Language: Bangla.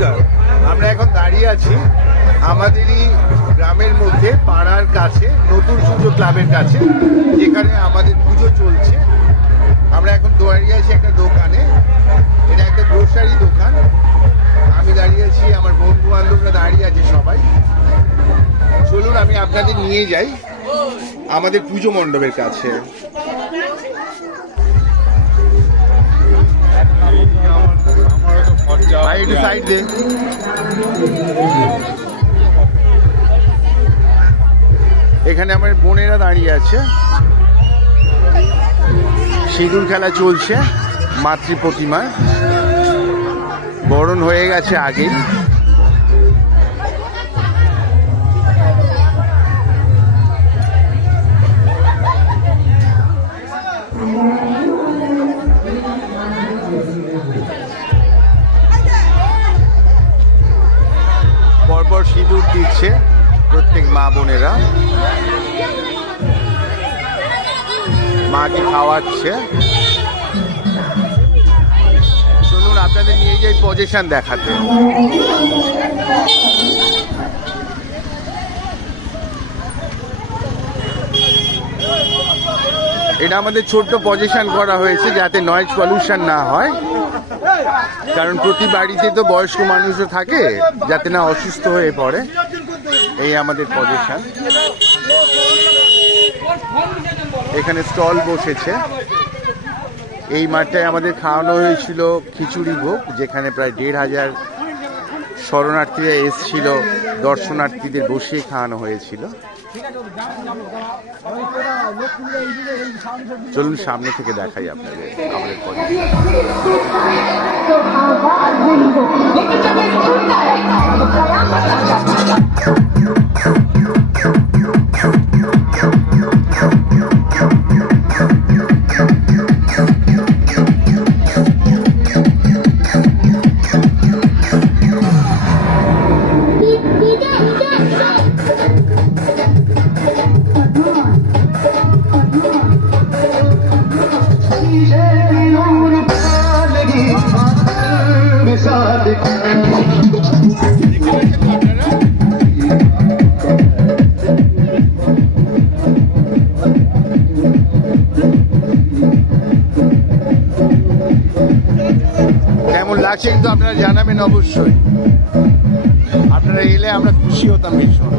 নমস্কার। আমরা এখন দাঁড়িয়ে আছি আমাদেরই গ্রামের মধ্যে পাড়ার কাছে নতুন সূর্য ক্লাবের কাছে, যেখানে আমাদের পুজো চলছে। আমরা এখন দাঁড়িয়ে আছি একটা দোকানে, এটা একটা গ্রোসারি দোকান। আমি দাঁড়িয়ে আছি, আমার বন্ধু বান্ধবরা দাঁড়িয়ে আছে সবাই। চলুন আমি আপনাদের নিয়ে যাই আমাদের পুজো মণ্ডপের কাছে। সাইড দে। এখানে আমার বোনেরা দাঁড়িয়ে আছে, সিঁদুর খেলা চলছে। মাতৃ প্রতিমা বরণ হয়ে গেছে আগেই। পরপর সিঁদুর দিচ্ছে প্রত্যেক মা বোনেরা, মাকে খাওয়াচ্ছে। চলুন আপনাদের নিয়ে যাই পজিশন দেখাতে। এটা আমাদের ছোট্ট পজিশন করা হয়েছে যাতে নয়েজ পলিউশন না হয়, কারণ প্রতি বাড়িতে তো বয়স্ক মানুষও থাকে, যাতে না অসুস্থ হয়ে পড়ে। এই আমাদের পজিশন। এখানে স্টল বসেছে। এই মাঠটায় আমাদের খাওয়ানো হয়েছিল খিচুড়ি ভোগ, যেখানে প্রায় ১৫০০ শরণার্থীরা এসেছিল, দর্শনার্থীদের বসিয়ে খাওয়ানো হয়েছিল। চলুন সামনে থেকে দেখাই আপনাদের আমাদের কেমন লাগছে কিন্তু আপনারা জানাবেন অবশ্যই। আপনারা এলে আমরা খুশি হতাম ভীষণ।